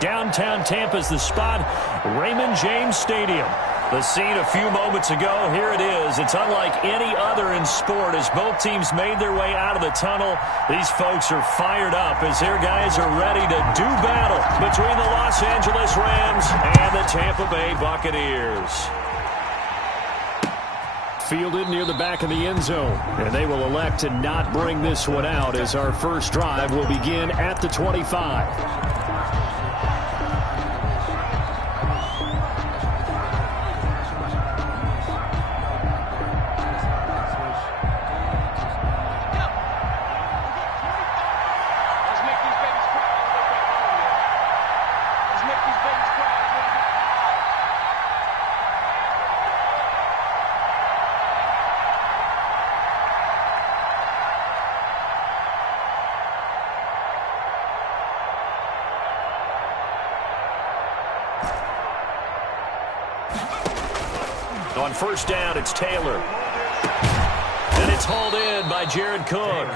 Downtown Tampa's the spot, Raymond James Stadium. The scene a few moments ago, here it is. It's unlike any other in sport as both teams made their way out of the tunnel. These folks are fired up as their guys are ready to do battle between the Los Angeles Rams and the Tampa Bay Buccaneers. Fielded near the back of the end zone, and they will elect to not bring this one out as our first drive will begin at the 25. On first down, it's Taylor. And it's hauled in by Jared Cook.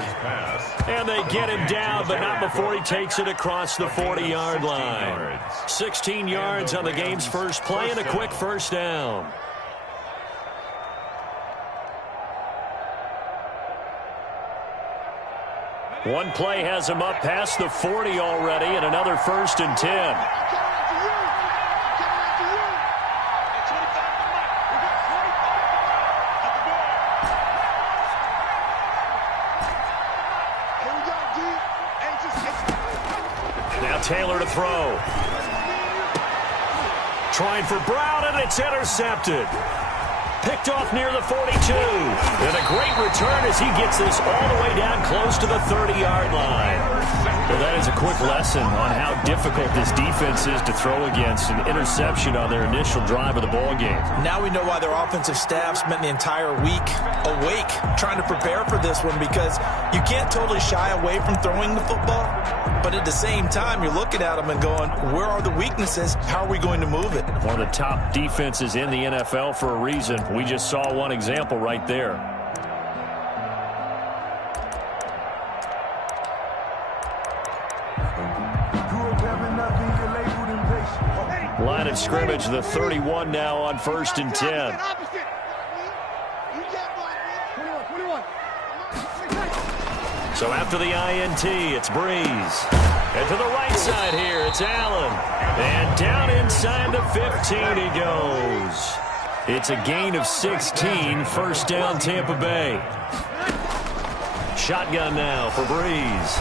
And they get him down, but not before he takes it across the 40-yard line. 16 yards on the game's first play and a quick first down. One play has him up past the 40 already, and another 1st and 10. Taylor to throw. Trying for Brown, and it's intercepted. Picked off near the 42. And a great return as he gets this all the way down close to the 30-yard line. Well, that is a quick lesson on how difficult this defense is to throw against. An interception on their initial drive of the ball game. Now we know why their offensive staff spent the entire week awake trying to prepare for this one, because you can't totally shy away from throwing the football. But at the same time, you're looking at them and going, where are the weaknesses? How are we going to move it? One of the top defenses in the NFL for a reason. We just saw one example right there. Line of scrimmage, the 31 now on 1st and 10. So after the INT, it's Breeze. And to the right side here, it's Allen. And down inside the 15 he goes. It's a gain of 16, first down Tampa Bay. Shotgun now for Breeze.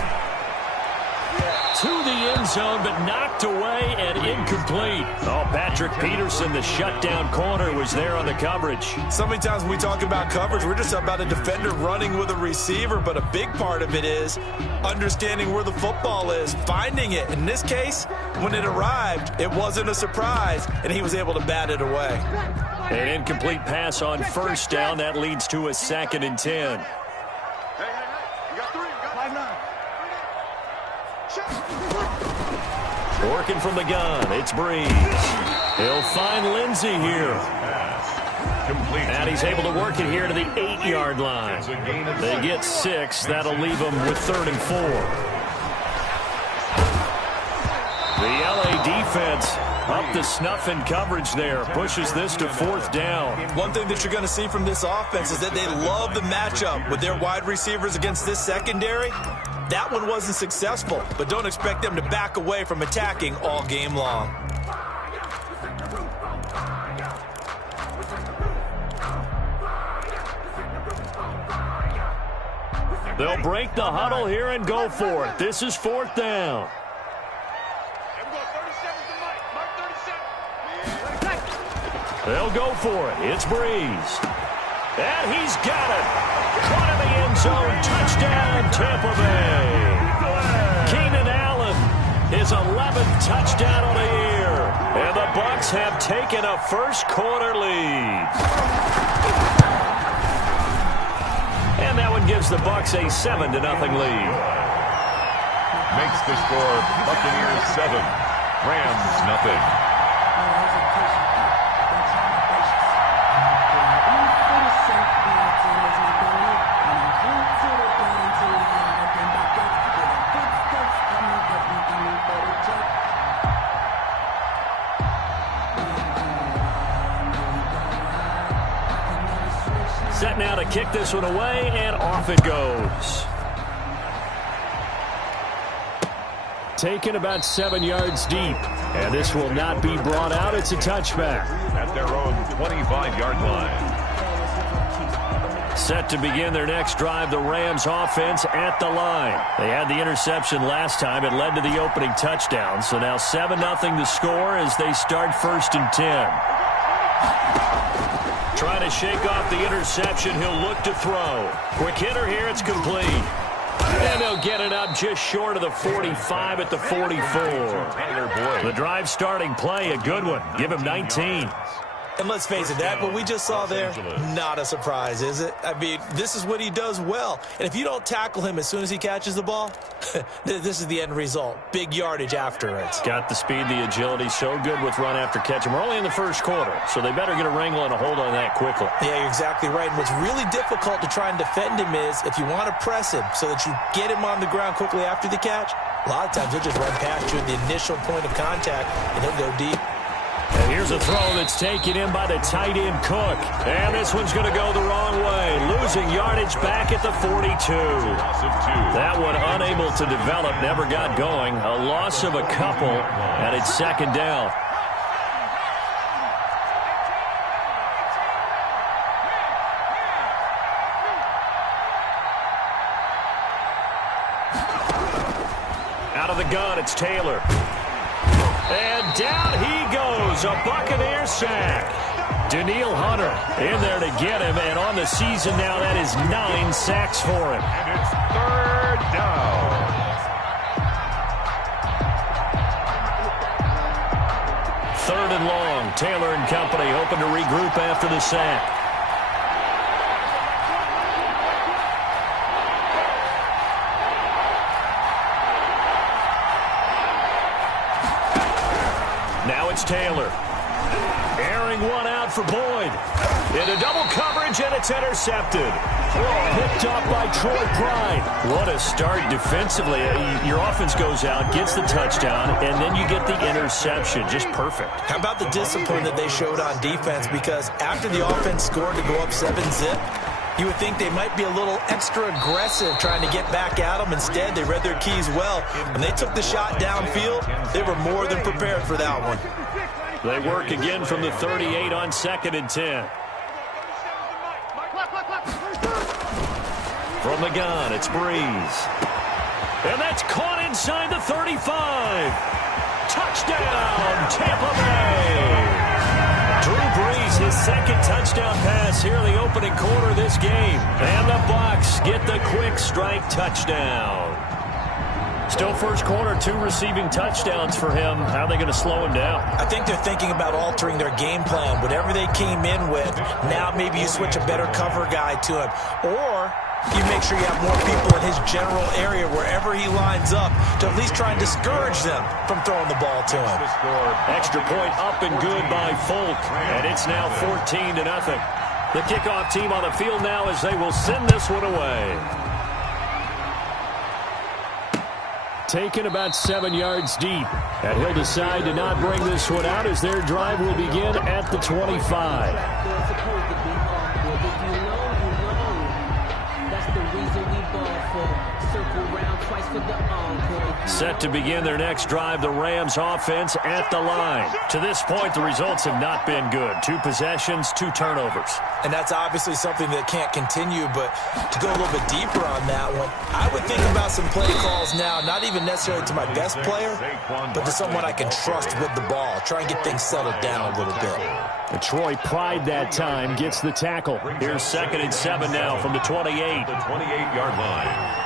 To the end zone, but knocked away and incomplete. Oh, Patrick Peterson, the shutdown corner, was there on the coverage. So many times when we talk about coverage, we're just about a defender running with a receiver, but a big part of it is understanding where the football is, finding it. In this case, when it arrived, it wasn't a surprise, and he was able to bat it away. An incomplete pass on first down. That leads to a 2nd and 10. Working from the gun, it's Breeze. He'll find Lindsey here. And he's able to work it here to the 8-yard line. They get 6. That'll leave them with 3rd and 4. The LA defense up to snuff in coverage there. Pushes this to 4th down. One thing that you're going to see from this offense is that they love the matchup with their wide receivers against this secondary. That one wasn't successful, but don't expect them to back away from attacking all game long. They'll break the huddle here and go for it. This is 4th down. They'll go for it. It's Breeze. And he's got it. Caught in the end zone. Touchdown, Tampa Bay. Keenan Allen, his 11th touchdown of the year. And the Bucs have taken a first-quarter lead. And that one gives the Bucs a 7-0 lead. Makes the score Buccaneers 7, Rams 0. set now to kick this one away, and off it goes. Taken about 7 yards deep, and this will not be brought out. It's a touchback. At their own 25-yard line. Set to begin their next drive, the Rams offense at the line. They had the interception last time. It led to the opening touchdown. So now 7-0 the score as they start 1st and 10. Trying to shake off the interception. He'll look to throw. Quick hitter here. It's complete. And they'll get it up just short of the 45 at the 44. The drive starting play, a good one. Give him 19. And let's face it, that what we just saw there, not a surprise, is it? I mean, this is what he does well. And if you don't tackle him as soon as he catches the ball, this is the end result. Big yardage after it. Got the speed, the agility, so good with run after catch. And we're only in the first quarter, so they better get a wrangle and a hold on that quickly. Yeah, you're exactly right. And what's really difficult to try and defend him is if you want to press him so that you get him on the ground quickly after the catch, a lot of times he'll just run past you at the initial point of contact, and he'll go deep. And here's a throw that's taken in by the tight end Cook. And this one's going to go the wrong way. Losing yardage back at the 42. That one unable to develop, never got going. A loss of a couple, and it's 2nd down. Out of the gun, it's Taylor. And down he goes, a Buccaneer sack. Daniil Hunter in there to get him, and on the season now, that is 9 sacks for him. And it's 3rd down. 3rd and long. Taylor and company hoping to regroup after the sack. Now it's Taylor. Airing one out for Boyd. Into double coverage, and it's intercepted. Picked up by Troy Pride. What a start defensively. Your offense goes out, gets the touchdown, and then you get the interception. Just perfect. How about the discipline that they showed on defense? Because after the offense scored to go up 7-zip, you would think they might be a little extra aggressive trying to get back at them. Instead, they read their keys well. When they took the shot downfield, they were more than prepared for that one. They work again from the 38 on 2nd and 10. From the gun, it's Breeze. And that's caught inside the 35. Touchdown, Tampa Bay. Drew Brees, his 2nd touchdown pass here in the opening quarter of this game. And the Bucs get the quick strike touchdown. Still first quarter, 2 receiving touchdowns for him. How are they going to slow him down? I think they're thinking about altering their game plan. Whatever they came in with, now maybe you switch a better cover guy to him. Or you make sure you have more people in his general area wherever he lines up to at least try and discourage them from throwing the ball to him. Extra point up and good by Folk. And it's now 14-0. The kickoff team on the field now as they will send this one away. Taken about 7 yards deep. And he'll decide to not bring this one out as their drive will begin at the 25. Set to begin their next drive, the Rams offense at the line. To this point, the results have not been good. 2 possessions, 2 turnovers. And that's obviously something that can't continue, but to go a little bit deeper on that one, I would think about some play calls now, not even necessarily to my best player, but to someone I can trust with the ball. Try and get things settled down a little bit. And Troy Pride that time gets the tackle. Here's 2nd and 7 now from the 28. The 28-yard line.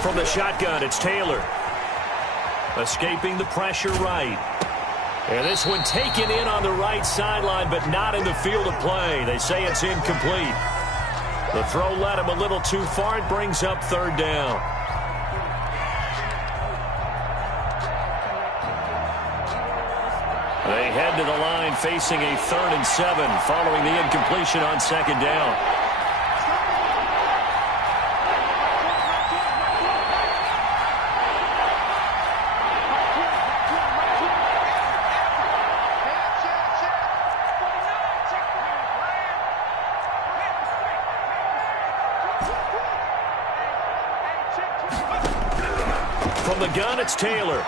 From the shotgun, it's Taylor. Escaping the pressure right. And this one taken in on the right sideline, but not in the field of play. They say it's incomplete. The throw led him a little too far. It brings up 3rd down. They head to the line facing a 3rd and 7 following the incompletion on 2nd down. From the gun, it's Taylor.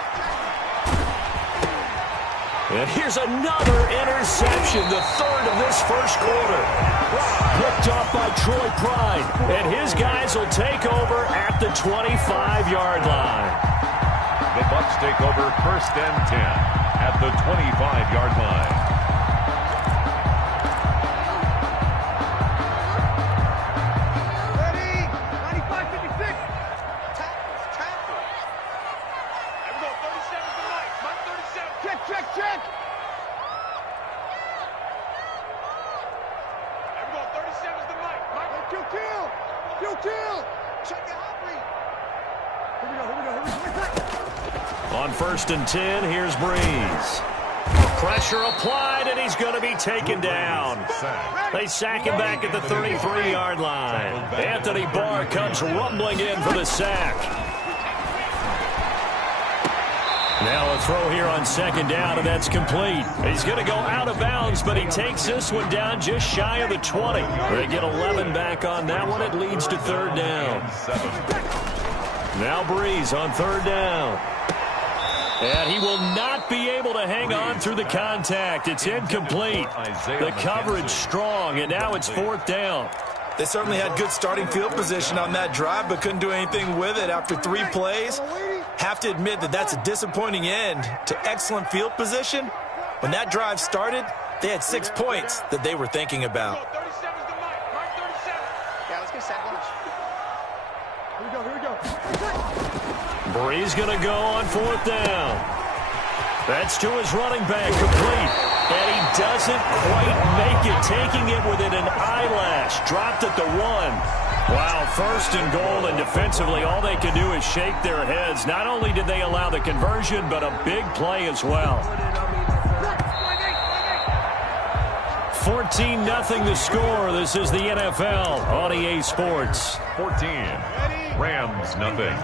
And here's another interception, the third of this first quarter. Picked off by Troy Pride. And his guys will take over at the 25-yard line. The Bucs take over 1st and 10 at the 25-yard line. On 1st and 10, here's Breeze. Pressure applied, and he's going to be taken down. They sack him back at the 33-yard line. Anthony Barr comes rumbling in for the sack. Now a throw here on 2nd down, and that's complete. He's going to go out of bounds, but he takes this one down just shy of the 20. They get 11 back on that one. It leads to 3rd down. Now Breeze on 3rd down. And he will not be able to hang on through the contact. It's incomplete. The coverage strong, and now it's 4th down. They certainly had good starting field position on that drive, but couldn't do anything with it after 3 plays. Have to admit that that's a disappointing end to excellent field position. When that drive started, they had 6 points that they were thinking about. Yeah, let's get set lunch. Here we go. Breeze going to go on 4th down. That's to his running back, complete. And he doesn't quite make it, taking it within an eyelash. Dropped at the 1. Wow, 1st and goal, and defensively all they can do is shake their heads. Not only did they allow the conversion, but a big play as well. 14-0 the score. This is the NFL on EA Sports. 14. Rams, nothing.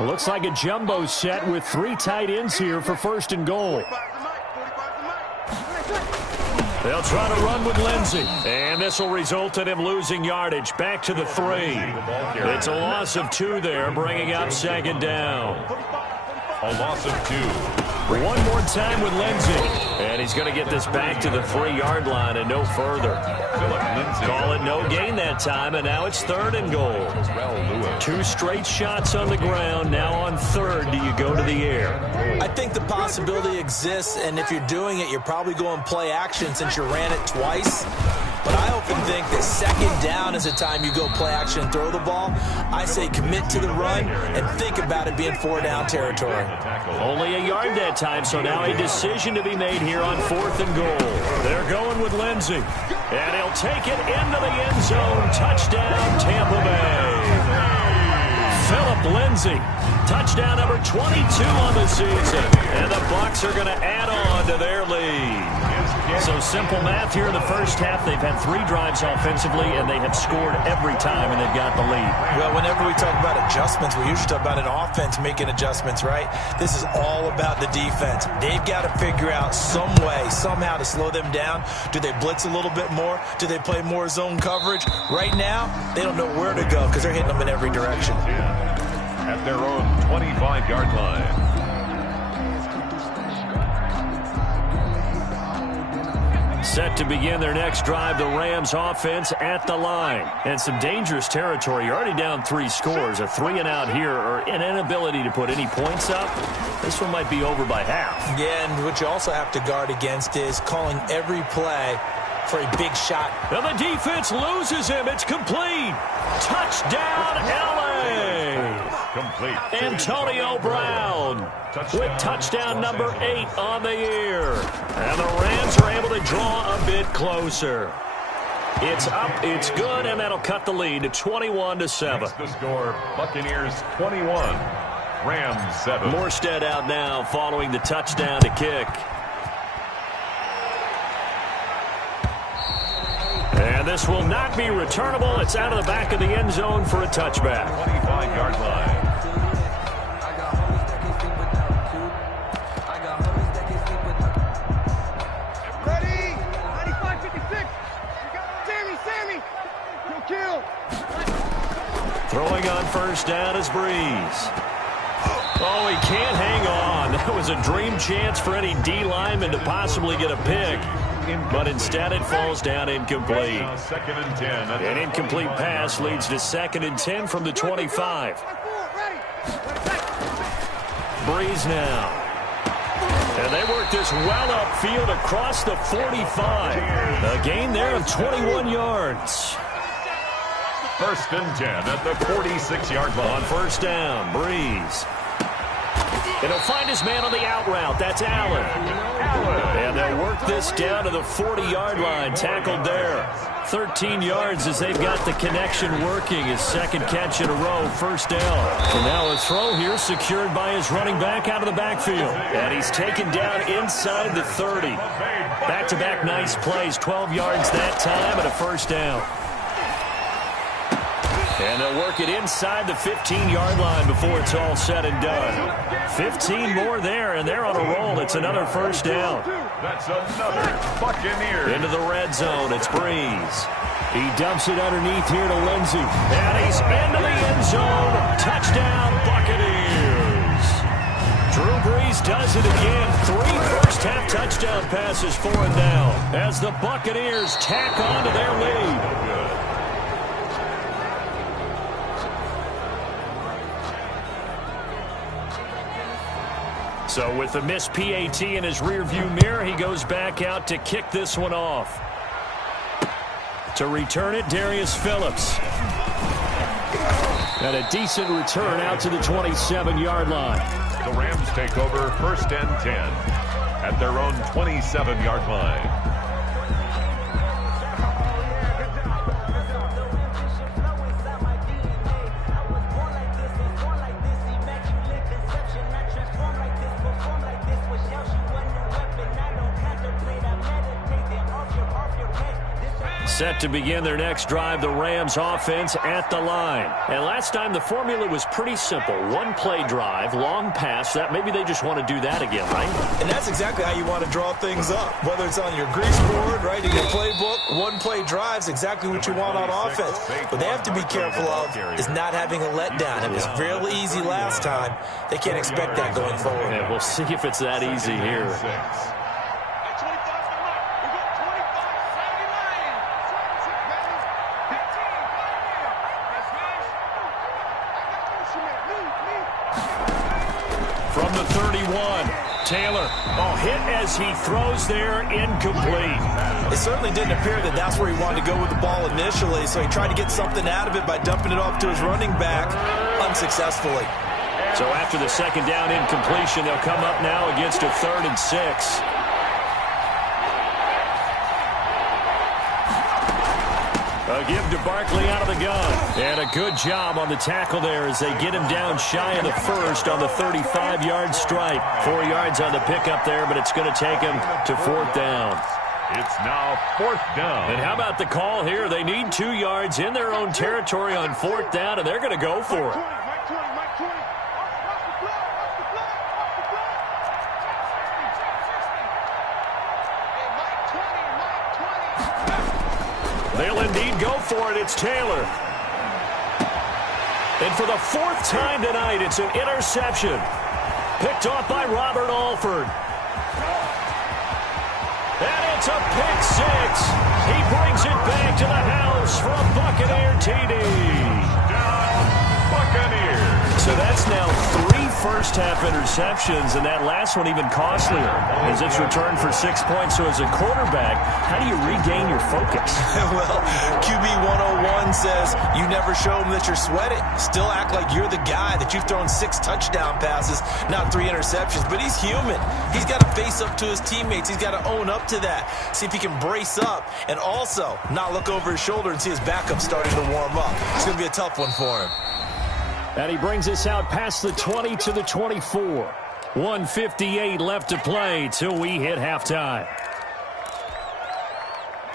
Looks like a jumbo set with 3 tight ends here for 1st and goal. They'll try to run with Lindsey. And this will result in him losing yardage. Back to the 3. It's a loss of 2 there, bringing up 2nd down. A loss of 2. One more time with Lindsey. And he's going to get this back to the 3-yard line and no further. Call it no gain that time, and now it's 3rd and goal. 2 straight shots on the ground. Now on 3rd, do you go to the air? I think the possibility exists, and if you're doing it, you're probably going play action since you ran it twice. But I often think that 2nd down is the time you go play action and throw the ball. I say commit to the run and think about it being 4-down territory. Only a yard that time, so now a decision to be made here on 4th and goal. They're going with Lindsey. And he'll take it into the end zone. Touchdown, Tampa Bay. Phillip Lindsay. Touchdown number 22 on the season. And the Bucs are going to add on to their lead. So simple math here in the first half. They've had 3 drives offensively, and they have scored every time, and they've got the lead. Well, whenever we talk about adjustments, we usually talk about an offense making adjustments, right? This is all about the defense. They've got to figure out some way, somehow to slow them down. Do they blitz a little bit more? Do they play more zone coverage? Right now, they don't know where to go because they're hitting them in every direction. At their own 25-yard line. Set to begin their next drive, the Rams offense at the line. And some dangerous territory. You're already down 3 scores. A 3-and-out here, or an inability to put any points up. This one might be over by half. Yeah, and what you also have to guard against is calling every play for a big shot. And the defense loses him. It's complete. Touchdown, L.A. Complete. Antonio Brown with touchdown number 8 on the year. And the Rams are able to draw a bit closer. It's up, it's good, and that'll cut the lead to 21-7. That's the score, Buccaneers 21, Rams 7. Morstead out now following the touchdown to kick. And this will not be returnable. It's out of the back of the end zone for a touchback. 25-yard line. Ready? 95-56. Sammy. Kill. Throwing on first down is Breeze. Oh, he can't hang on. That was a dream chance for any D lineman to possibly get a pick. But instead it falls down incomplete. An incomplete pass leads to 2nd and 10 from the 25. Breeze now. And they work this well upfield across the 45. A gain there of 21 yards. 1st and 10 at the 46-yard line. On 1st down, Breeze. And he'll find his man on the out route. That's Allen. And they'll work this down to the 40-yard line. Tackled there. 13 yards as they've got the connection working. His 2nd catch in a row, 1st down. And now a throw here secured by his running back out of the backfield. And he's taken down inside the 30. Back-to-back nice plays. 12 yards that time and a 1st down. And they'll work it inside the 15-yard line before it's all said and done. 15 more there, and they're on a roll. It's another 1st down. That's another Buccaneers. Into the red zone, it's Breeze. He dumps it underneath here to Lindsey. And he's into the end zone. Touchdown, Buccaneers. Drew Brees does it again. 3 first-half touchdown passes, 4th down, as the Buccaneers tack on to their lead. So with the missed PAT in his rearview mirror, he goes back out to kick this one off. To return it, Darius Phillips. And a decent return out to the 27-yard line. The Rams take over 1st and 10 at their own 27-yard line. Set to begin their next drive, the Rams offense at the line. And last time the formula was pretty simple. 1-play drive, long pass. That maybe they just want to do that again, right? And that's exactly how you want to draw things up. Whether it's on your grease board, right, in your playbook, 1-play drive's exactly what you want on offense. What they have to be careful of is not having a letdown. It was real easy last time. They can't expect that going forward. Yeah, we'll see if it's that easy here. From the 31, Taylor. Oh, hit as he throws there, incomplete. It certainly didn't appear that that's where he wanted to go with the ball initially, so he tried to get something out of it by dumping it off to his running back unsuccessfully. So after the 2nd down incompletion, they'll come up now against a 3rd and 6. A give to Barkley out of the gun. And a good job on the tackle there as they get him down shy of the 1st on the 35-yard stripe. 4 yards on the pickup there, but it's going to take him to 4th down. It's now 4th down. And how about the call here? They need 2 yards in their own territory on 4th down, and they're going to go for it. They'll indeed go for it. It's Taylor. And for the 4th time tonight, it's an interception. Picked off by Robert Alford. And it's a pick 6. He brings it back to the house for a Buccaneer TD. Down, Buccaneers. So that's now 3 first-half interceptions, and that last one even costlier as it's returned for 6 points. So as a quarterback, how do you regain your focus? Well, QB 101 says you never show them that you're sweating. Still act like you're the guy, that you've thrown 6 touchdown passes, not 3 interceptions. But he's human. He's got to face up to his teammates. He's got to own up to that. See if he can brace up and also not look over his shoulder and see his backup starting to warm up. It's going to be a tough one for him. And he brings us out past the 20 to the 24. 1:58 left to play till we hit halftime.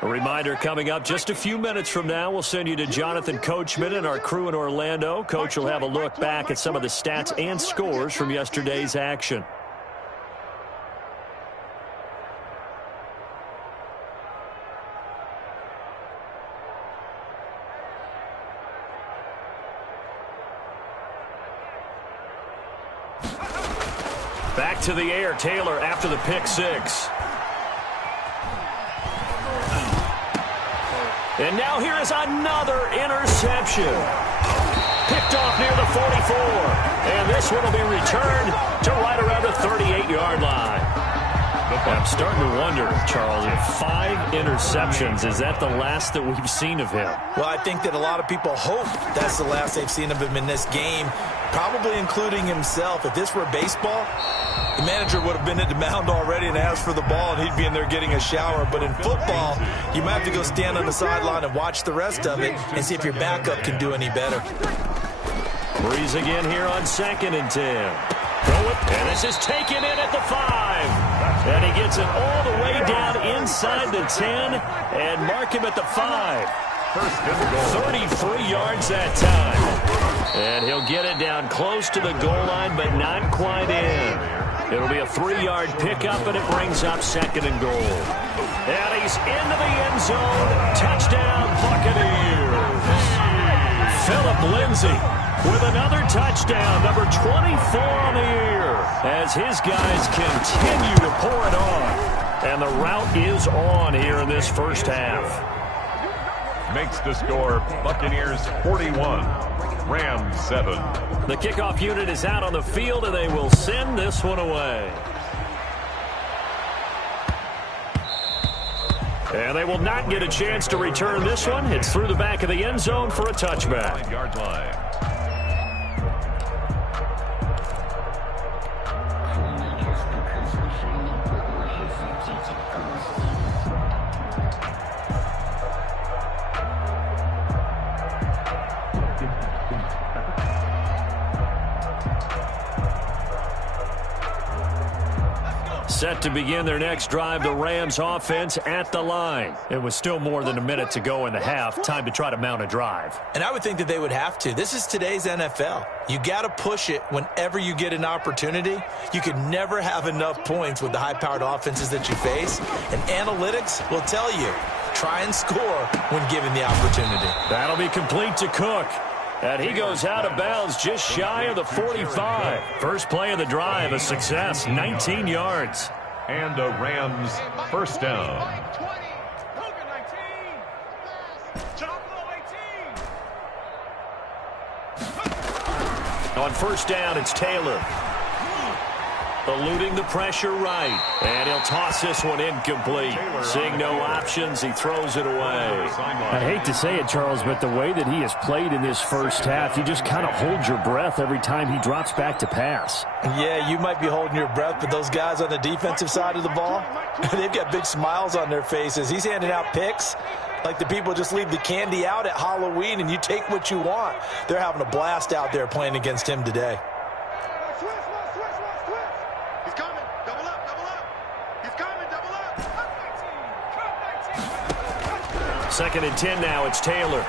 A reminder coming up just a few minutes from now, we'll send you to Jonathan Coachman and our crew in Orlando. Coach will have a look back at some of the stats and scores from yesterday's action. Back to the air, Taylor after the pick six. And now here is another interception. Picked off near the 44. And this one will be returned to right around the 38-yard line. I'm starting to wonder, Charles, if 5 interceptions, is that the last that we've seen of him? Well, I think that a lot of people hope that's the last they've seen of him in this game, probably including himself. If this were baseball, the manager would have been at the mound already and asked for the ball, and he'd be in there getting a shower. But in football, you might have to go stand on the sideline and watch the rest of it and see if your backup can do any better. Breeze again here on 2nd and 10. And this is taken in at the 5. And he gets it all the way down inside the 10 and mark him at the 5. 33 yards that time. And he'll get it down close to the goal line, but not quite in. It'll be a 3-yard pickup, and it brings up 2nd and goal. And he's into the end zone. Touchdown, Buccaneers. Philip Lindsay with another touchdown, number 24 on the year, as his guys continue to pour it on. And the route is on here in this first half. Makes the score Buccaneers 41, Rams 7. The kickoff unit is out on the field, and they will send this one away. And they will not get a chance to return this one. It's through the back of the end zone for a touchback. 5-yard line. Set to begin their next drive, the Rams offense at the line. It was still more than a minute to go in the half. Time to try to mount a drive. And I would think that they would have to. This is today's NFL. You got to push it whenever you get an opportunity. You can never have enough points with the high-powered offenses that you face. And analytics will tell you, try and score when given the opportunity. That'll be complete to Cook. And he goes out of bounds just shy of the 45. First play of the drive, a success, 19 yards. And a Rams first down. On first down, it's Taylor. Eluding the pressure right. And he'll toss this one incomplete. Seeing no options, he throws it away. I hate to say it, Charles, but the way that he has played in this first half, you just kind of hold your breath every time he drops back to pass. Yeah, you might be holding your breath, but those guys on the defensive side of the ball, they've got big smiles on their faces. He's handing out picks like the people just leave the candy out at Halloween and you take what you want. They're having a blast out there playing against him today. Second and 10 now, it's Taylor.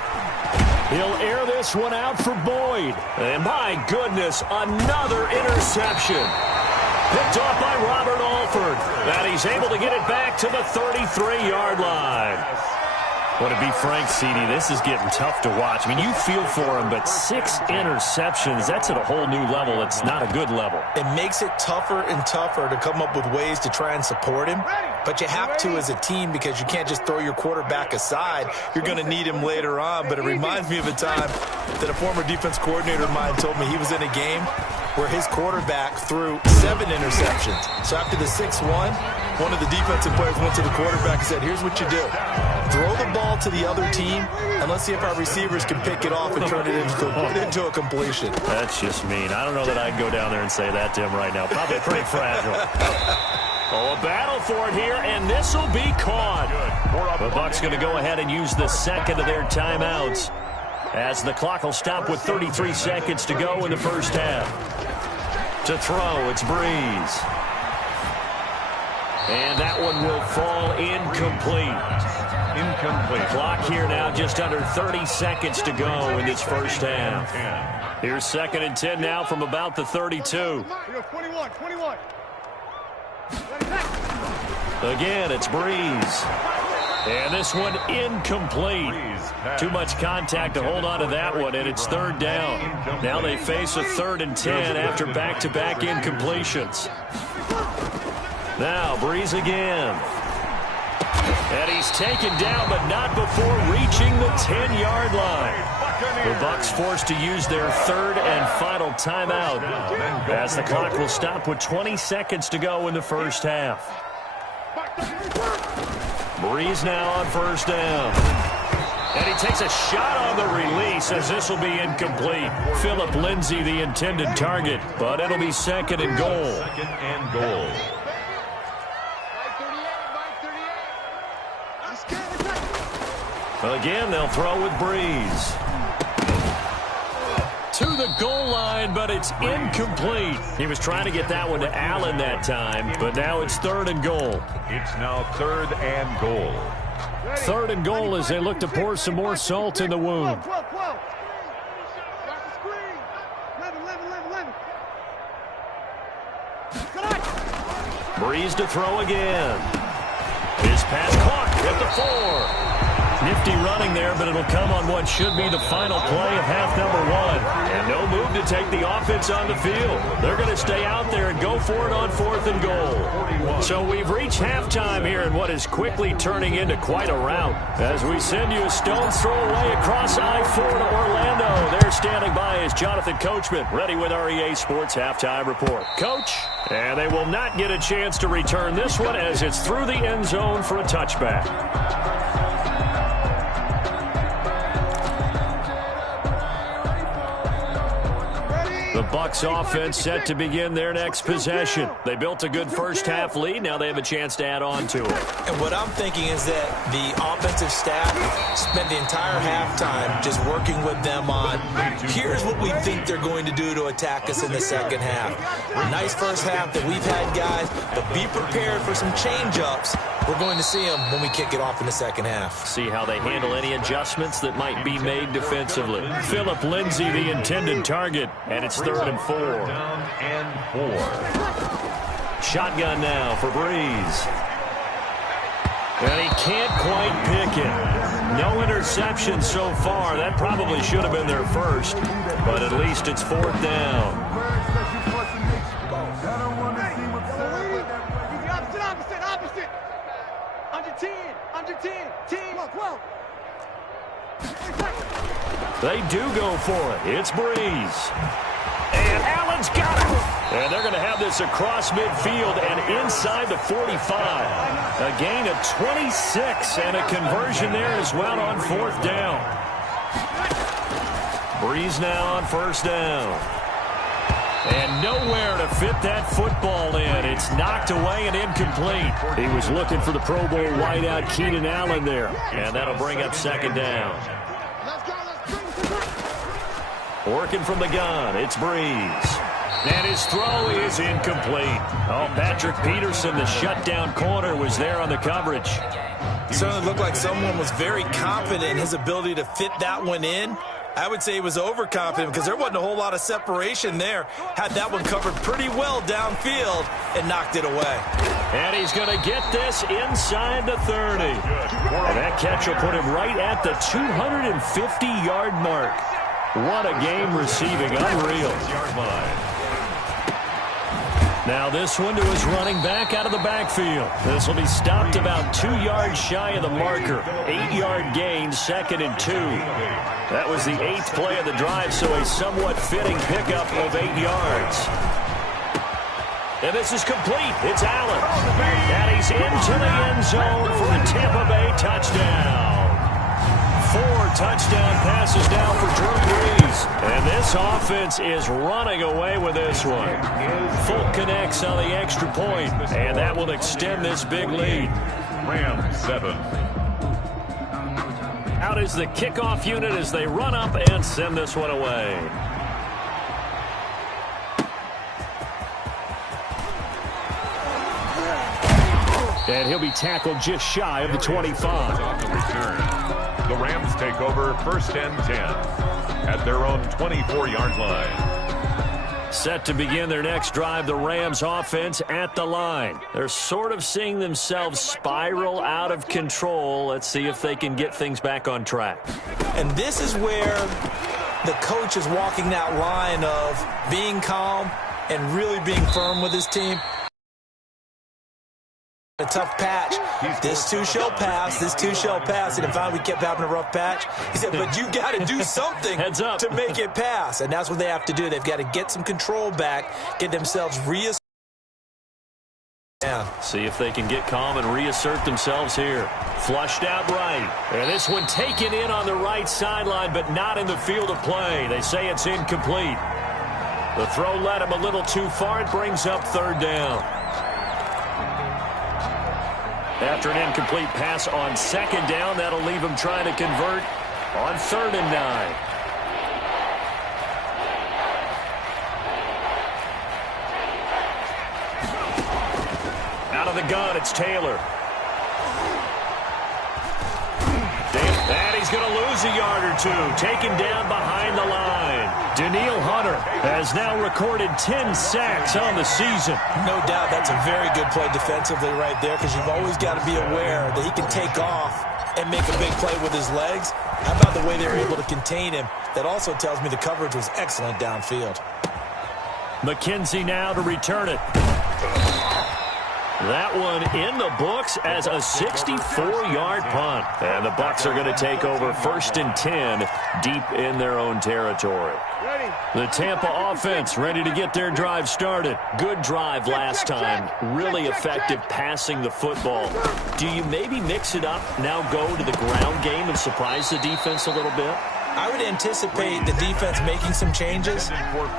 He'll air this one out for Boyd. And my goodness, another interception. Picked off by Robert Alford. And he's able to get it back to the 33-yard line. Well, to be frank, CD, this is getting tough to watch. I mean, you feel for him, but 6 interceptions, that's at a whole new level. It's not a good level. It makes it tougher and tougher to come up with ways to try and support him. But you have to as a team because you can't just throw your quarterback aside. You're going to need him later on. But it reminds me of a time that a former defense coordinator of mine told me he was in a game where his quarterback threw 7 interceptions. So after the 6-1, one of the defensive players went to the quarterback and said, here's what you do. Throw the ball to the other team, and let's see if our receivers can pick it off and turn it into a completion. That's just mean. I don't know that I'd go down there and say that to him right now. Probably pretty fragile. Oh, a battle for it here, and this will be caught. The Bucs going to go ahead and use the second of their timeouts as the clock will stop with 33 seconds to go in the first half. To throw, it's Breeze. And that one will fall incomplete. Clock here now, just under 30 seconds to go in this first half. Here's second and 10 now from about the 32. 21. Again, it's Breeze. And this one incomplete. Too much contact to hold on to that one, and it's third down. Now they face a 3rd and 10 after back-to-back incompletions. Now Breeze again. And he's taken down, but not before reaching the 10-yard line. The Bucs forced to use their 3rd and final timeout, as the clock will stop with 20 seconds to go in the first half. Breeze now on first down. And he takes a shot on the release, as this will be incomplete. Philip Lindsay, the intended target, but it'll be 2nd and goal. 2nd and goal. Again, they'll throw with Breeze. To the goal line, but it's incomplete. He was trying to get that one to Allen that time, but now it's 3rd and goal. It's now 3rd and goal. 3rd and goal as they look to pour some more salt in the wound. Breeze to throw again. His pass caught at the 4. Nifty running there, but it'll come on what should be the final play of half number 1. And no move to take the offense on the field. They're going to stay out there and go for it on 4th and goal. So we've reached halftime here in what is quickly turning into quite a rout. As we send you a stone's throw away across I-4 to Orlando. There standing by is Jonathan Coachman, ready with our EA Sports Halftime Report. Coach, and they will not get a chance to return this one as it's through the end zone for a touchback. The Bucs offense set to begin their next possession. They built a good first half lead. Now they have a chance to add on to it. And what I'm thinking is that the offensive staff spent the entire halftime just working with them on, here's what we think they're going to do to attack us in the second half. Nice first half that we've had, guys, but be prepared for some change-ups. We're going to see them when we kick it off in the second half. See how they handle any adjustments that might be made defensively. Philip Lindsay, the intended target, and it's 3rd and 4. Down and 4. Shotgun now for Breeze. And he can't quite pick it. No interception so far. That probably should have been their first, but at least it's 4th down. They do go for it. It's Breeze. And Allen's got it. And they're going to have this across midfield and inside the 45. A gain of 26 and a conversion there as well on 4th down. Breeze now on 1st down. And nowhere to fit that football in. It's knocked away and incomplete. He was looking for the Pro Bowl wideout Keenan Allen there. And that'll bring up 2nd down. Working from the gun, it's Breeze. And his throw is incomplete. Oh, Patrick Peterson, the shutdown corner, was there on the coverage. It certainly looked like someone was very confident in his ability to fit that one in. I would say he was overconfident because there wasn't a whole lot of separation there. Had that one covered pretty well downfield and knocked it away. And he's going to get this inside the 30. And that catch will put him right at the 250-yard mark. What a game receiving. Unreal. Now this one to his running back out of the backfield. This will be stopped about 2 yards shy of the marker. 8-yard gain, 2nd and 2. That was the 8th play of the drive, so a somewhat fitting pickup of 8 yards. And this is complete. It's Allen. And he's into the end zone for a Tampa Bay touchdown. 4 touchdown passes now for Drew Brees. And this offense is running away with this one. Fulk connects on the extra point, and that will extend this big lead. Rams 7. Out is the kickoff unit as they run up and send this one away. And he'll be tackled just shy of the 25. On the return. The Rams take over 1st and 10 at their own 24-yard line. Set to begin their next drive, the Rams offense at the line. They're sort of seeing themselves spiral out of control. Let's see if they can get things back on track. And this is where the coach is walking that line of being calm and really being firm with his team. A tough patch. This too shall pass. This too shall pass. And finally we kept having a rough patch. He said, but you got to do something Heads up. to make it pass. And that's what they have to do. They've got to get some control back, get themselves reasserted. See if they can get calm and reassert themselves here. Flushed out right. And this one taken in on the right sideline, but not in the field of play. They say it's incomplete. The throw led him a little too far. It brings up third down. After an incomplete pass on second down, that'll leave him trying to convert on 3rd and 9. Out of the gun, it's Taylor. And he's going to lose a yard or two. Taken down behind the line. Danielle Hunter has now recorded 10 sacks on the season. No doubt that's a very good play defensively right there, because you've always got to be aware that he can take off and make a big play with his legs. How about the way they were able to contain him? That also tells me the coverage was excellent downfield. McKenzie now to return it. That one in the books as a 64-yard punt. And the Bucs are going to take over 1st and 10 deep in their own territory. The Tampa offense ready to get their drive started. Good drive last time. Really effective passing the football. Do you maybe mix it up, now go to the ground game and surprise the defense a little bit? I would anticipate the defense making some changes,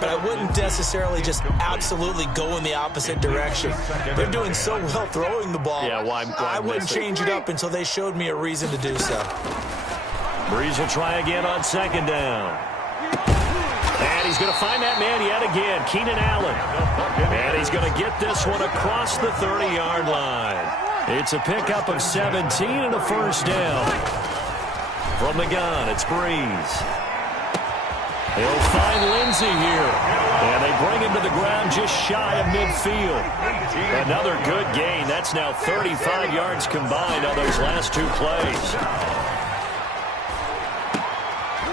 but I wouldn't necessarily just absolutely go in the opposite direction. They're doing so well throwing the ball. Yeah, why I wouldn't change it up until they showed me a reason to do so. Breeze will try again on 2nd down. And he's going to find that man yet again, Keenan Allen. And he's going to get this one across the 30-yard line. It's a pickup of 17 and a 1st down. From the gun, it's Breeze. He'll find Lindsey here. And they bring him to the ground just shy of midfield. Another good gain. That's now 35 yards combined on those last 2 plays.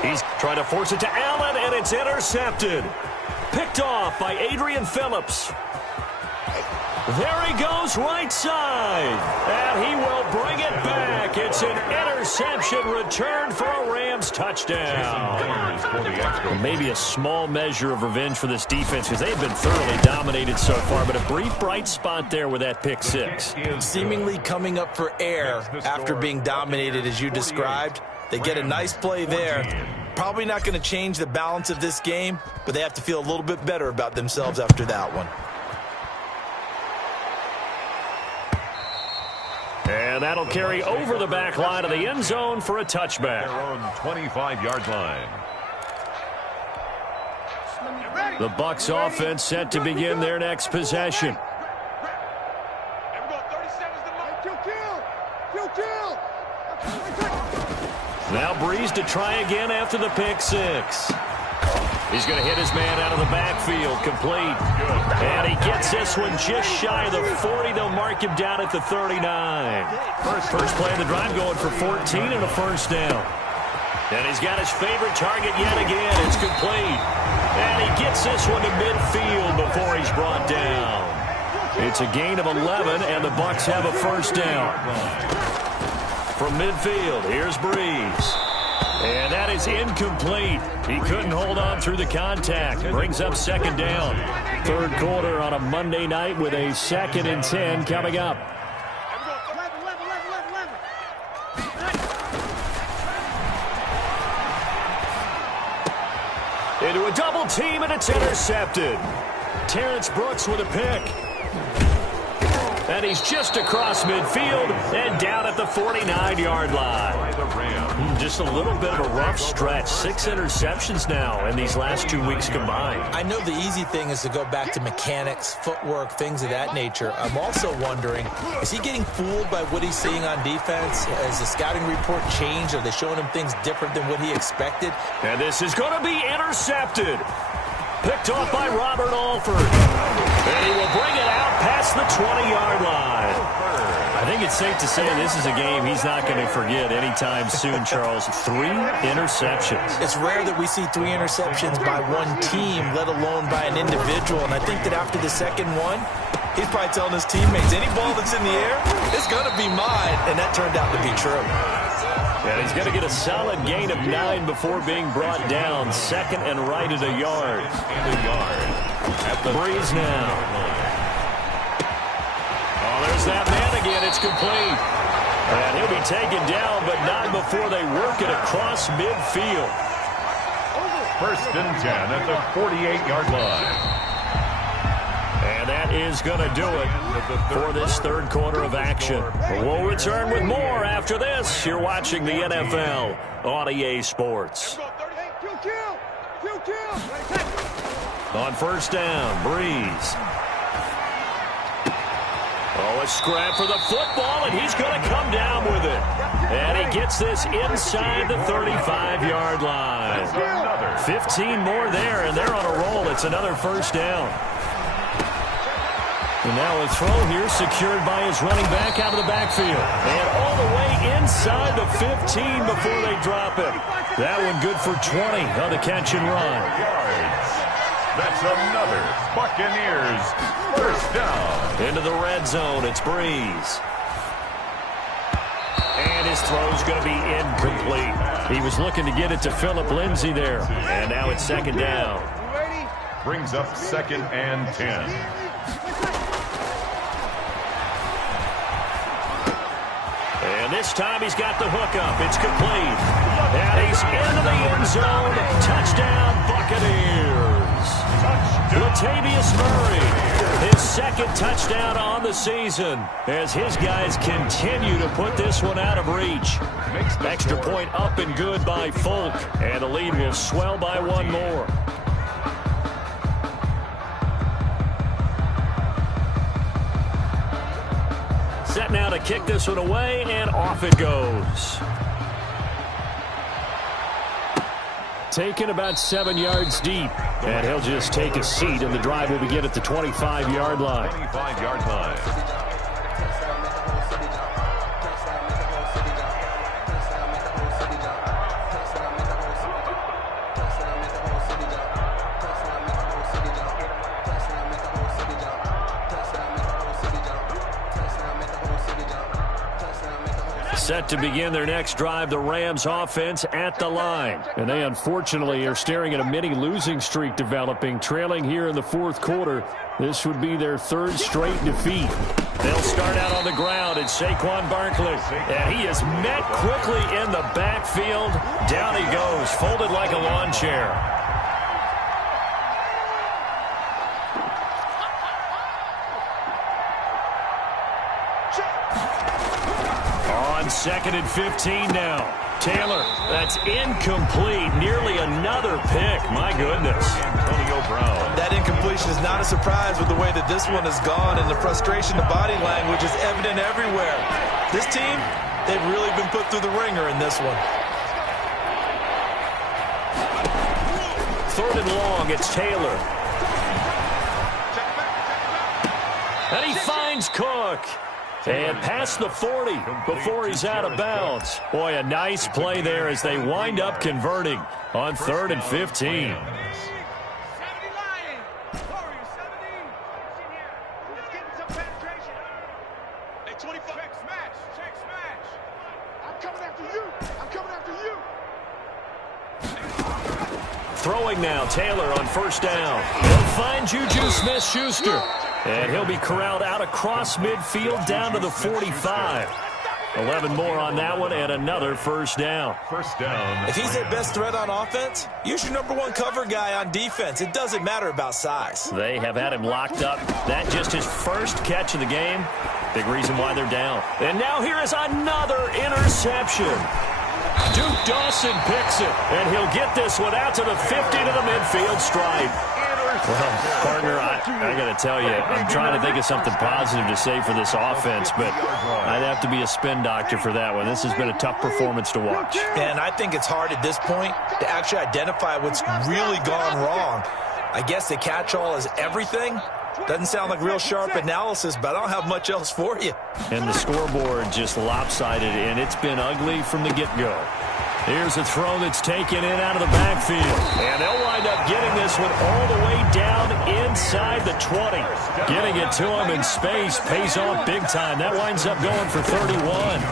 He's trying to force it to Allen, and it's intercepted. Picked off by Adrian Phillips. There he goes, right side. And he will bring it back. It's an interception return for a Rams touchdown. Maybe a small measure of revenge for this defense, because they've been thoroughly dominated so far, but a brief bright spot there with that pick 6. Seemingly coming up for air after being dominated as you described. They get a nice play there. Probably not going to change the balance of this game, but they have to feel a little bit better about themselves after that one. And that'll carry over the back line of the end zone for a touchback. Their own 25-yard line. The Bucs offense set to begin their next possession. Now Breeze to try again after the pick 6. He's going to hit his man out of the backfield, complete. And he gets this one just shy of the 40. They'll mark him down at the 39. First play of the drive going for 14 and a 1st down. And he's got his favorite target yet again. It's complete. And he gets this one to midfield before he's brought down. It's a gain of 11, and the Bucs have a 1st down. From midfield, here's Breeze. And that is incomplete. He couldn't hold on through the contact. Brings up 2nd down. 3rd quarter on a Monday night with a 2nd and 10 coming up. Into a double team, and it's intercepted. Terrence Brooks with a pick. And he's just across midfield and down at the 49-yard line. Just a little bit of a rough stretch. 6 interceptions now in these last 2 weeks combined. I know the easy thing is to go back to mechanics, footwork, things of that nature. I'm also wondering, is he getting fooled by what he's seeing on defense? Has the scouting report changed? Are they showing him things different than what he expected? And this is going to be intercepted. picked off by Robert Alford. And he will bring it out past the 20-yard line. I think it's safe to say this is a game he's not going to forget anytime soon, Charles. 3 interceptions. It's rare that we see 3 interceptions by one team, let alone by an individual. And I think that after the second one, he's probably telling his teammates, any ball that's in the air, it's going to be mine. And that turned out to be true. And he's going to get a solid gain of 9 before being brought down. Second and right at a yard. At the Breeze now. Oh, there's that man again. It's complete. And he'll be taken down, but not before they work it across midfield. First and 10 at the 48-yard line. And that is going to do it for this third quarter of action. We'll return with more after this. You're watching the NFL on EA Sports. On first down, Breeze. Oh, a scrap for the football, and he's going to come down with it. And he gets this inside the 35-yard line. 15 more there, and they're on a roll. It's another first down. And now a throw here secured by his running back out of the backfield. And all the way inside the 15 before they drop it. That one good for 20 on the catch and run. That's another Buccaneers first down. Into the red zone, it's Breeze. And his throw's going to be incomplete. He was looking to get it to Phillip Lindsay there. And now it's second down. Brings up second and 10. And this time he's got the hook up. It's complete. And he's into the end zone. Touchdown, Buccaneers. Latavius Murray, his second touchdown on the season as his guys continue to put this one out of reach. Extra point up and good by Folk. And the lead will swell by one more. Set now to kick this one away, and off it goes. Taken about 7 yards deep, and he'll just take a seat, and the drive will begin at the 25-yard line. 25-yard line. Set to begin their next drive, the Rams offense at the line. And they unfortunately are staring at a mini losing streak developing, trailing here in the fourth quarter. This would be their third straight defeat. They'll start out on the ground. It's Saquon Barkley. And he is met quickly in the backfield. Down he goes, folded like a lawn chair. Second and 15 now. Taylor, that's incomplete. Nearly another pick. My goodness. Antonio Brown. That incompletion is not a surprise with the way that this one has gone, and the frustration of body language is evident everywhere. This team, they've really been put through the ringer in this one. Third and long, it's Taylor. And he finds Cook. And past the 40 before he's out of bounds. Boy, a nice play there as they wind up converting on third and 15. Throwing now, Taylor on first down. He'll find Juju Smith-Schuster. And he'll be corralled out across midfield down to the 45. 11 more on that one and another first down. First down. If he's their best threat on offense, use your number one cover guy on defense. It doesn't matter about size. They have had him locked up. That just his first catch of the game. Big reason why they're down. And now here is another interception. Duke Dawson picks it, and he'll get this one out to the 50 to the midfield stripe. Well, partner, I got to tell you, I'm trying to think of something positive to say for this offense, but I'd have to be a spin doctor for that one. This has been a tough performance to watch. And I think it's hard at this point to actually identify what's really gone wrong. I guess the catch-all is everything. Doesn't sound like real sharp analysis, but I don't have much else for you. And the scoreboard just lopsided, and it's been ugly from the get-go. Here's a throw that's taken in out of the backfield. And they'll wind up getting this one all the way down inside the 20. Getting it to him in space pays off big time. That winds up going for 31.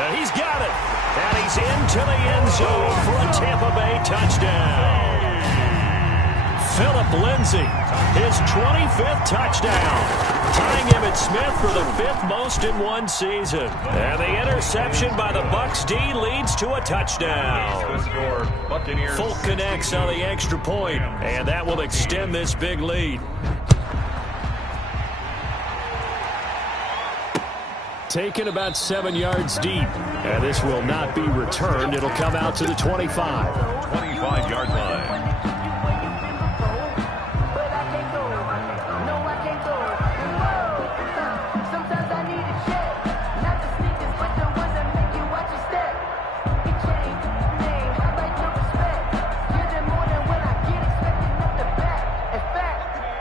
And he's got it. And he's into the end zone for a Tampa Bay touchdown. Phillip Lindsay, his 25th touchdown, tying Emmitt Smith for the 5th most in one season. And the interception by the Bucs D leads to a touchdown. Folk connects on the extra point, and that will extend this big lead. Taken about 7 yards deep, and this will not be returned. It'll come out to the 25. 25-yard line.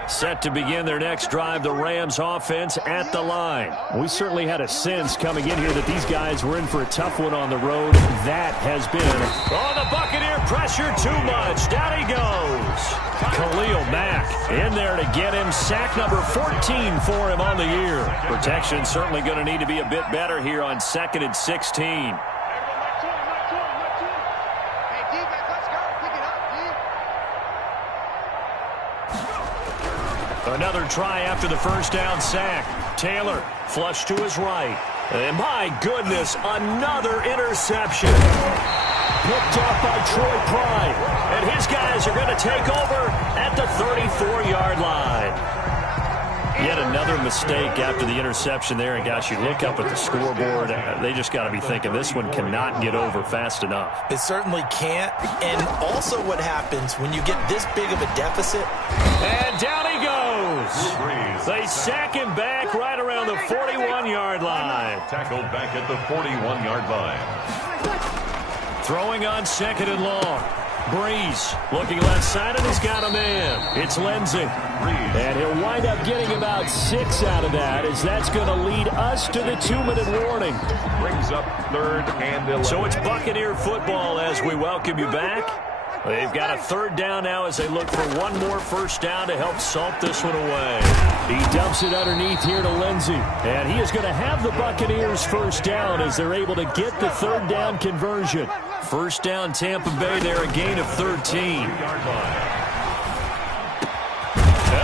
Set to begin their next drive, the Rams offense at the line. We certainly had a sense coming in here that these guys were in for a tough one on the road. That has been. Oh, the Buccaneer pressure too much. Down he goes. Khalil Mack in there to get him. Sack number 14 for him on the year. Protection certainly going to need to be a bit better here on 2nd and 16. Another try after the first down sack. Taylor flush to his right. And my goodness, another interception. Picked off by Troy Pride. And his guys are going to take over at the 34-yard line. Yet another mistake after the interception there. And gosh, you look up at the scoreboard, they just got to be thinking this one cannot get over fast enough. It certainly can't. And also what happens when you get this big of a deficit. And down he goes. They sack him back right around the 41-yard line. Tackled back at the 41-yard line. Throwing on 2nd and long. Breeze looking left side, and he's got a man. It's Lindsay. And he'll wind up getting about 6 out of that, as that's going to lead us to the 2-minute warning. Brings up 3rd and 11. So it's Buccaneer football as we welcome you back. They've got a 3rd down now as they look for one more first down to help salt this one away. He dumps it underneath here to Lindsay. And he is going to have the Buccaneers first down as they're able to get the 3rd down conversion. First down Tampa Bay there, a gain of 13. And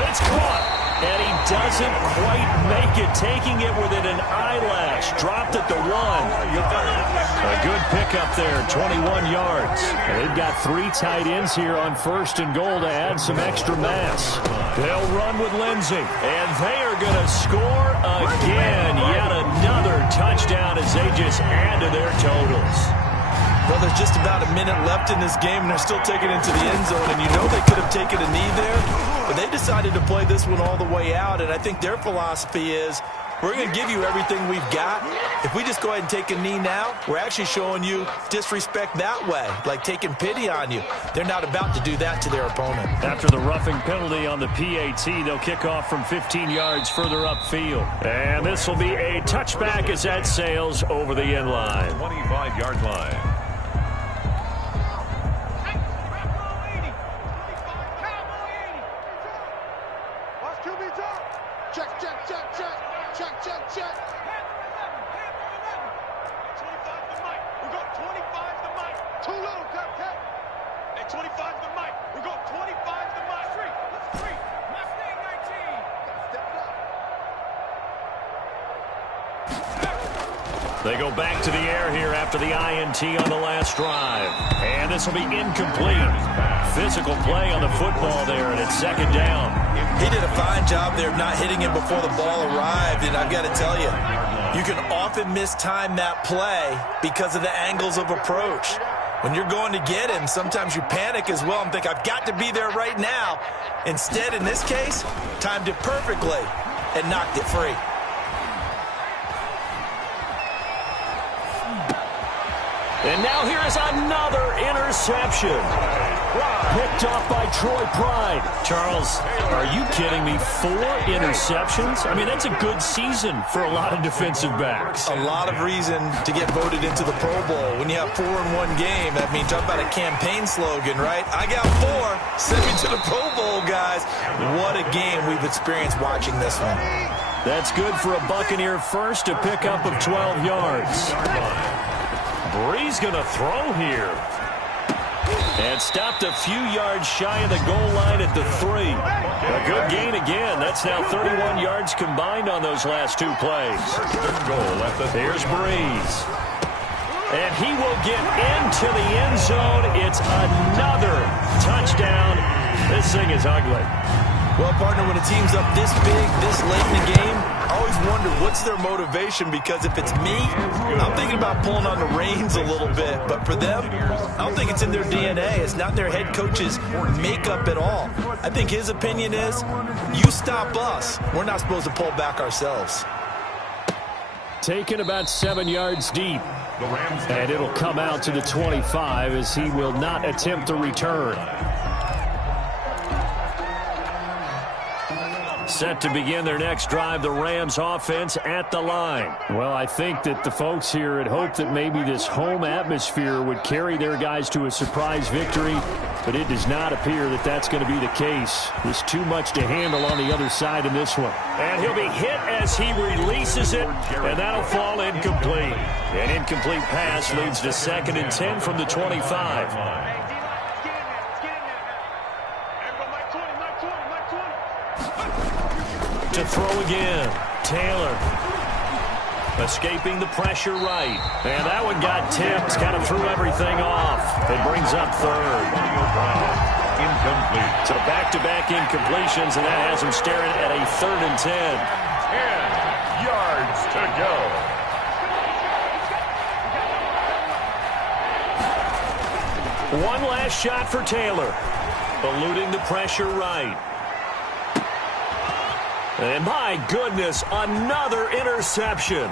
it's caught. And he doesn't quite make it, taking it within an eyelash. Dropped at the 1. A good pickup there, 21 yards. And they've got 3 tight ends here on 1st and goal to add some extra mass. They'll run with Lindsay, and they are going to score again. Yet another touchdown as they just add to their totals. Well, there's just about a minute left in this game, and they're still taking it into the end zone. And you know they could have taken a knee there, but they decided to play this one all the way out. And I think their philosophy is, we're going to give you everything we've got. If we just go ahead and take a knee now, we're actually showing you disrespect that way, like taking pity on you. They're not about to do that to their opponent. After the roughing penalty on the PAT, they'll kick off from 15 yards further upfield. And this will be a touchback as that sails over the end line. 25-yard line. They go back to the air here after the INT on the last drive. And this will be incomplete. Physical play on the football there, and it's 2nd down. He did a fine job there of not hitting him before the ball arrived, and I've got to tell you, you can often mistime that play because of the angles of approach. When you're going to get him, sometimes you panic as well and think, I've got to be there right now. Instead, in this case, timed it perfectly and knocked it free. And now here is another interception. Picked off by Troy Pride. Charles, are you kidding me? 4 interceptions? I mean, that's a good season for a lot of defensive backs. A lot of reason to get voted into the Pro Bowl. When you have 4 in one game, that means talk about a campaign slogan, right? I got 4. Send me to the Pro Bowl, guys. What a game we've experienced watching this one. That's good for a Buccaneer first, a pickup of 12 yards. Bree's going to throw here. And stopped a few yards shy of the goal line at the 3. A good gain again. That's now 31 yards combined on those last 2 plays. Here's Breeze. And he will get into the end zone. It's another touchdown. This thing is ugly. Well, partner, when a team's up this big, this late in the game, I always wonder what's their motivation, because if it's me, I'm thinking about pulling on the reins a little bit. But for them, I don't think it's in their DNA. It's not their head coach's makeup at all. I think his opinion is, you stop us. We're not supposed to pull back ourselves. Taken about 7 yards deep. And it'll come out to the 25 as he will not attempt the return. Set to begin their next drive, the Rams offense at the line. Well, I think that the folks here had hoped that maybe this home atmosphere would carry their guys to a surprise victory, but it does not appear that that's going to be the case. There's too much to handle on the other side in this one. And he'll be hit as he releases it, and that'll fall incomplete. An incomplete pass leads to 2nd and 10 from the 25. To throw again, Taylor. Escaping the pressure right. And that one got tipped, kind of threw everything off. It brings up 3rd. Incomplete. So back-to-back incompletions, and that has him staring at a 3rd and 10. 10 yards to go. One last shot for Taylor. Eluding the pressure right. And my goodness, another interception.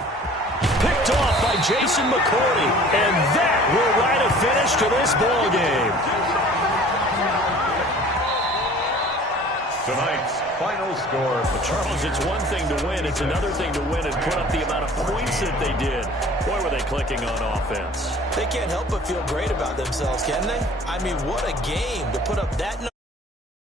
Picked off by Jason McCourty. And that will write a finish to this ball game. Tonight's final score. But Charles, it's one thing to win. It's another thing to win and put up the amount of points that they did. Boy, were they clicking on offense. They can't help but feel great about themselves, can they? I mean, what a game to put up that